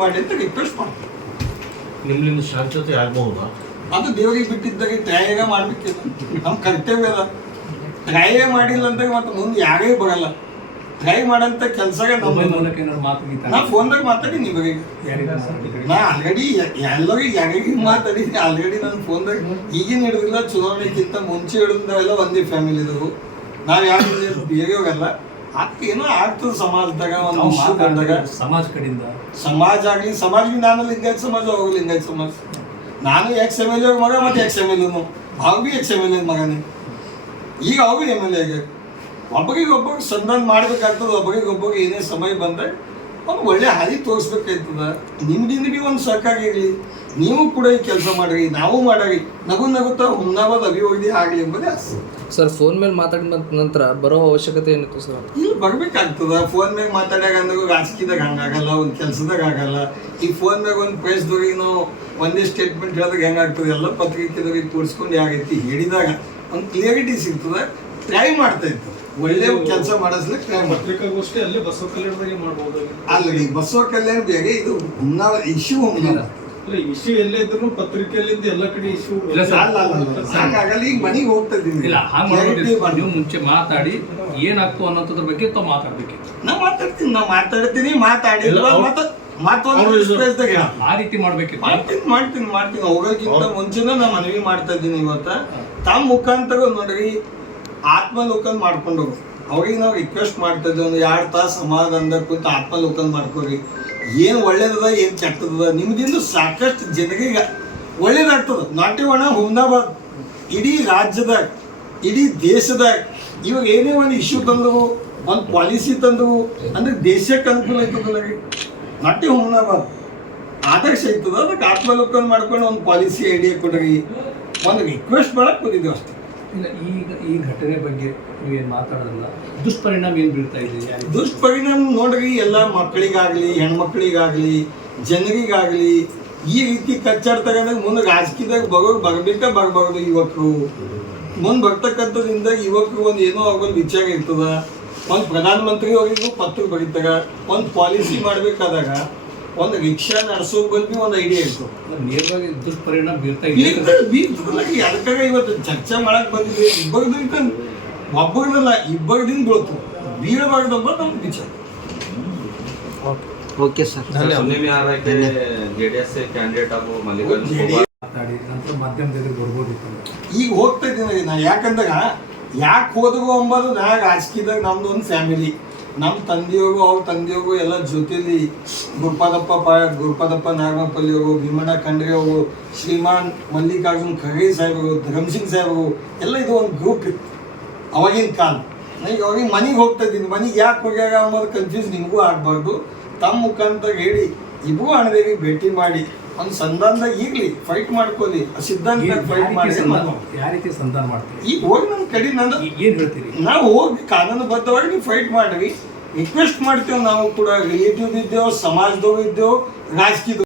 ಮಾಡಿ ಅಂತ ರಿಕ್ವೆಸ್ಟ್ ಮಾಡ್ತೀನಿ ನಿಮ್ಲಿಂದ ಶಾಂತತೆ ಆಗ್ಬಹುದಾ? ಅದು ದೇವರಿಗೆ ಬಿಟ್ಟಿದ್ದಾಗ ತ್ಯಾಗ ಮಾಡ್ಬೇಕಿಲ್ಲ. ನಮ್ಮ ಕರ್ತವ್ಯ ಅಲ್ಲ. ಟ್ರೈಯೇ ಮಾಡಿಲ್ಲ ಅಂತ ಮತ್ತೆ ಮುಂದೆ ಯಾರೇ ಬರಲ್ಲ. ಟ್ರೈ ಮಾಡಂತ ಕೆಲಸಗೆ ಮೊಬೈಲ್ ನಮ್ಮ ಮೂಲಕ ಏನಾದ್ರು ಮಾತು ಗೀತ? ನಾ ಫೋನ್ದಾಗ ಮಾತಾಡಿ ನಿಮಗೆ? ನಾ ಆಲ್ರೆಡಿ ಎಲ್ಲರಿಗೆ ಯಾರಿಗೆ ಮಾತಾಡಿದ್ರಿ ಆಲ್ರೆಡಿ ನನ್ನ ಫೋನ್ದಾಗ ಈಗಿನ ಹಿಡಿದಿಲ್ಲ ಚುನಾವಣೆಗಿಂತ ಮುಂಚೆ ಹಿಡಿದ್ರೆಲ್ಲ ಒಂದೇ ಫ್ಯಾಮಿಲಿ ಇದ್ದವು ನಾವು ಯಾರು ಹೋಗಲ್ಲ ಏನೋ ಆಗ್ತದೆ ಸಮಾಜದಾಗ ಒಂದು ಬಂದಾಗ. ಮಾತಾಡ್ತಿರೋದು ಸಮಾಜ ಕಡೆಯಿಂದ? ಸಮಾಜ ಆಗಲಿ ಸಮಾಜ ಬಿ ನಾನು ಲಿಂಗಾಯ್ತ ಸಮಾಜ ಹೋಗಿ ಲಿಂಗಾಯತ್ ಸಮಾಜ. ನಾನು ಎಕ್ಸ್ ಎಂ ಎಲ್ ಎ ಮಗ ಮತ್ತೆ ಎಕ್ಸ್ ಎಂ ಎಲ್ ಎನು ಅವ್ B ex M L A ಮಗನೇ. ಈಗ ಅವು ಎಂ ಎಲ್ ಎ ಒಬ್ಬರಿಗೆ ಒಬ್ಬ ಸಂಧಾನ ಮಾಡ್ಬೇಕಾಗ್ತದೆ ಒಬ್ಬರಿಗೆ ಏನೇ ಸಮಯ ಬಂದಾಗ ಒಂದು ಒಳ್ಳೆ ಹಾದಿ ತೋರಿಸ್ಬೇಕಾಯ್ತದ ನಿಮ್ದಿಂದ ಬಿ ಒಂದು ಸಾಕಾಗಿರಲಿ ಇರಲಿ ನೀವು ಕೂಡ ಈ ಕೆಲಸ ಮಾಡ್ರಿ ನಾವು ಮಾಡ್ರಿ. ನಗು ನಗುತ್ತಾ ಹುಮ್ನಾಬಾದ್ ಅಭಿವೃದ್ಧಿ ಆಗಲಿ ಎಂಬುದೇ ಆಸೆ. ಸರ್ ಫೋನ್ ಮೇಲೆ ಮಾತಾಡಿದ ನಂತರ ಬರೋ ಅವಶ್ಯಕತೆ ಏನಿತ್ತು ಸರ್? ಇಲ್ಲಿ ಬರ್ಬೇಕಾಗ್ತದ. ಫೋನ್ ಮೇಲೆ ಮಾತಾಡ್ಯಾಗ ಅಂದ್ರೆ ರಾಜಕೀಯದಾಗ ಹಂಗಾಗಲ್ಲ ಒಂದು ಕೆಲಸದಾಗ ಆಗಲ್ಲ. ಈ ಫೋನ್ ಮ್ಯಾಗ ಒಂದು ಪ್ರೇಸ್ದವ್ರಿಗೆ ನಾವು ಒಂದೇ ಸ್ಟೇಟ್ಮೆಂಟ್ ಹೇಳಿದಾಗ ಹೆಂಗಾಗ್ತದೆ ಎಲ್ಲ ಪತ್ರಿಕೆದವ್ರಿಗೆ ತೋರಿಸ್ಕೊಂಡು ಯಾಗೈತಿ ಹೇಳಿದಾಗ ಒಂದು ಕ್ಲಿಯರಿಟಿ ಸಿಗ್ತದೆ. ಟ್ರೈ ಮಾಡ್ತಾ ಇತ್ತು ಒಳ್ಳೆ ಕೆಲಸ ಮಾಡಿಸ್ಲಿಕ್ಕೆ ಟ್ರೈ ಮಾಡಿ ಪತ್ರಿಕಾಗೋಷ್ಠಿ ಅಲ್ಲೇ ಬಸವ ಕಲ್ಯಾಣದಾಗೆ ಮಾಡ್ಬೋದು ಅಲ್ಲಿ ಬಸವ ಕಲ್ಯಾಣ ಬೇರೆ ಇದು ಉನ್ನಾವ ಇಶ್ಯೂ ಹುನ್ನಾವ ಇಲ್ಲ. ಇಶ್ಯೂ ಎಲ್ಲೇ ಇದ್ರು ಪತ್ರಿಕೆಯಲ್ಲಿಂದ ಎಲ್ಲ ಕಡೆ ಇಶ್ಯೂ ಇಲ್ಲ ಸರ್. ಅಲ್ಲ ಅಲ್ಲ ಅಲ್ಲ ಸಾಕಾಗಲ್ಲ ಈಗ ಮನೆಗೆ ಹೋಗ್ತಾ ಇದ್ದೀನಿ ಇಲ್ಲ ಹಾಗೆ ನೀವು ಮುಂಚೆ ಮಾತಾಡಿ ಏನಾಗ್ತು ಅನ್ನೋದ್ರ ಬಗ್ಗೆ ತಾವು ಮಾತಾಡ್ಬೇಕಿತ್ತು ನಾ ಮಾತಾಡ್ತೀನಿ ನಾ ಮಾತಾಡ್ತೀನಿ ಮಾತಾಡಿ. ಇಲ್ಲ, ಅವ್ರು- ಮತ್ತೆ ಮತ್ತೊಂದು ಅವ್ರು ಇದು- ಸ್ಪೇಸ್ದಾಗ ಆ ರೀತಿ ಮಾಡ್ಬೇಕಿತ್ತು. ಮಾಡ್ತೀನಿ ಮಾಡ್ತೀನಿ ಮಾಡ್ತೀನಿ. ಹೋಗೋಕ್ಕಿಂತ ಮುಂಚೆನೇ ನಾ ಮನವಿ ಮಾಡ್ತಾ ಇದ್ದೀನಿ ಇವತ್ತ. ತಮ್ಮ ಮುಖಾಂತರ ನೋಡ್ರಿ ಆತ್ಮಲೋಕನ್ ಮಾಡ್ಕೊಂಡು ಅವ್ರಿಗೆ ನಾವು ರಿಕ್ವೆಸ್ಟ್ ಮಾಡ್ತಿದ್ದೆ ಒಂದು ಎರಡು ತಾಸು ಸಮಾಧಾನದ ಕುಂತು ಆತ್ಮಲೋಕನ್ ಮಾಡ್ಕೋರಿ. ಏನು ಒಳ್ಳೇದದ, ಏನು ಕೆಟ್ಟದದ, ನಿಮ್ದಿಂದ ಸಾಕಷ್ಟು ಜನರಿಗೆ ಒಳ್ಳೇದಾಗ್ತದ ನಾಟಿ ಒಣ ಹುಮ್ದಾಬಾದ್ ಇಡೀ ರಾಜ್ಯದಾಗ, ಇಡೀ ದೇಶದಾಗ ಇವಾಗ ಏನೇ ಒಂದು ಇಶ್ಯೂ ತಂದವು ಒಂದು ಪಾಲಿಸಿ ತಂದವು ಅಂದ್ರೆ ದೇಶಕ್ಕೆ ಅನುಕೂಲ ಐತದಲ್ಲ ರೀ ನಾಟಿ ಹುಮ್ನಾಬಾದ್ ಆದರ್ಶ ಐತದ ಅದಕ್ಕೆ ಆತ್ಮಲೋಕನ್ ಮಾಡ್ಕೊಂಡು ಒಂದು ಪಾಲಿಸಿ ಐಡಿಯಾ ಕೊಡ್ರಿ. ಒಂದು ರಿಕ್ವೆಸ್ಟ್ ಮಾಡಕ್ಕೆ ಬಂದಿದ್ದೇವೆ ಅಷ್ಟೇ. ಇಲ್ಲ ಈಗ ಈ ಘಟನೆ ಬಗ್ಗೆ ನೀವೇನು ಮಾತಾಡೋದಲ್ಲ? ದುಷ್ಪರಿಣಾಮ ಏನು ಬೀಳ್ತಾ ಇದೆ? ದುಷ್ಪರಿಣಾಮ ನೋಡ್ರಿ, ಎಲ್ಲ ಮಕ್ಕಳಿಗಾಗ್ಲಿ, ಹೆಣ್ಮಕ್ಳಿಗಾಗಲಿ, ಜನರಿಗಾಗ್ಲಿ, ಈ ರೀತಿ ಕಚ್ಚಾಡ್ತಕ್ಕಂಥ ಮುಂದೆ ರಾಜಕೀಯದಾಗ ಬರೋರು ಬರಬೇಕ ಬರಬಾರ್ದು ಯುವಕರು. ಮುಂದೆ ಬರ್ತಕ್ಕಂಥದ್ರಿಂದ ಯುವಕರು ಒಂದು ಏನೋ ಆಗೋದು ವಿಚಾರ ಇರ್ತದ. ಒಂದು ಪ್ರಧಾನಮಂತ್ರಿ ಅವರಿಗೂ ಪತ್ರ ಬರೀತಾರ. ಒಂದು ಪಾಲಿಸಿ ಮಾಡ್ಬೇಕಾದಾಗ ಒಂದು ರಿಕ್ಷಾ ನಡೆಸೋ ಬಂದು ಒಂದು ಐಡಿಯಾ ಇತ್ತು. ನೇರವಾಗಿ ದುಷ್ಪರಿಣಾಮ ಬೀರ್ತಾ ಇದೆ ಬೀಳ್ತದೆ, ಬೀಳ್ತದಲ್ಲ. ಅದಕ್ಕಾಗ ಇವತ್ತು ಚರ್ಚೆ ಮಾಡಕ್ ಬಂದಿದೆ ಇಬ್ಬರದಿಂದ ಒಬ್ಬರದಲ್ಲ ಇಬ್ಬರದಿಂದ ಬೀಳ್ತು. ಬೀಳಬಾರ್ದು ಅಂತ ನಮ್ಮ ವಿಚಾರ. ಓಕೆ. ಸರ್. ಜೆಡಿಎಸ್ ಕ್ಯಾಂಡಿಡೇಟ್ ಆಗೋ ಮಲ್ಲಿಕಾರ್ಜುನ್ ನಂತರ ಮಾಧ್ಯಮದ ಎದುರು ಬರ್ಬೋದಿತ್ತು ಈಗ ಹೋಗ್ತಾ ಇದ್ದೀನಿ. ನಾ ಯಾಕಂದಾಗ ಯಾಕೆ ಹೋದವು ಅಂಬೋದು ನಾ ರಾಜಕೀಯದಾಗ ನಮ್ದು ಒಂದು ಫ್ಯಾಮಿಲಿ ನಮ್ಮ ತಂದೆಯವರು, ಅವ್ರ ತಂದೆಯವರು ಎಲ್ಲ ಜೊತೆಲಿ ಗುರುಪಾದಪ್ಪ ಪಾಯ ಗುರುಪಾದಪ್ಪ ನಾಗಮಪಲ್ಲಿ ಅವರು ಭೀಮಣ್ಣ ಖಂಡ್ರೆ ಅವರು ಶ್ರೀಮಾನ್ ಮಲ್ಲಿಕಾರ್ಜುನ್ ಖರ್ಗೆ ಸಾಹೇಬರು, ಧರ್ಮಸಿಂಗ್ ಸಾಹೇಬರು, ಎಲ್ಲ ಇದು ಒಂದು ಗ್ರೂಪ್ ಇತ್ತು. ಅವಾಗಿನ ಕಾಲ. ನನಗೆ ಅವಾಗಿನ ಮನೆಗೆ ಹೋಗ್ತಾ ಇದ್ದೀನಿ. ಮನೆಗೆ ಯಾಕೆ ಹೋಗ್ಯಾಗ ಅನ್ನೋದು ಕನ್ಫ್ಯೂಸ್ ನಿಮಗೂ ಆಗಬಾರ್ದು. ತಮ್ಮ ಮುಖಾಂತರ ಹೇಳಿ. ಇಬ್ಬರು ಅಣ್ಣದೇವಿ ಭೇಟಿ ಮಾಡಿ. ಒಂದು ಸಂಧಾನದಾಗ ಈಗಲಿ ಫೈಟ್ ಮಾಡ್ಕೊಳ್ಳಿ ಸಿದ್ಧಾಂತ ಫೈಟ್ ಮಾಡಿ ಯಾವ ರೀತಿ ಸಂಧಾನ ಮಾಡ್ತೀವಿ ಈಗ ಹೋಗಿ ನಮ್ಮ ಕಡೆ ನಾನು ಏನು ಹೇಳ್ತೀರಿ? ನಾವು ಹೋಗಿ ಕಾನೂನುಬದ್ಧವಾಗಿ ನೀವು ಫೈಟ್ ಮಾಡ್ರಿ. ರಿಕ್ವೆಸ್ಟ್ ಮಾಡ್ತೇವೆ ನಾವು ಕೂಡ ರಿಲೇಟಿವ್ ಇದ್ದೇವೆ ಸಮಾಜದವ್ರು ಇದ್ದೇವೆ ರಾಜಕೀಯದ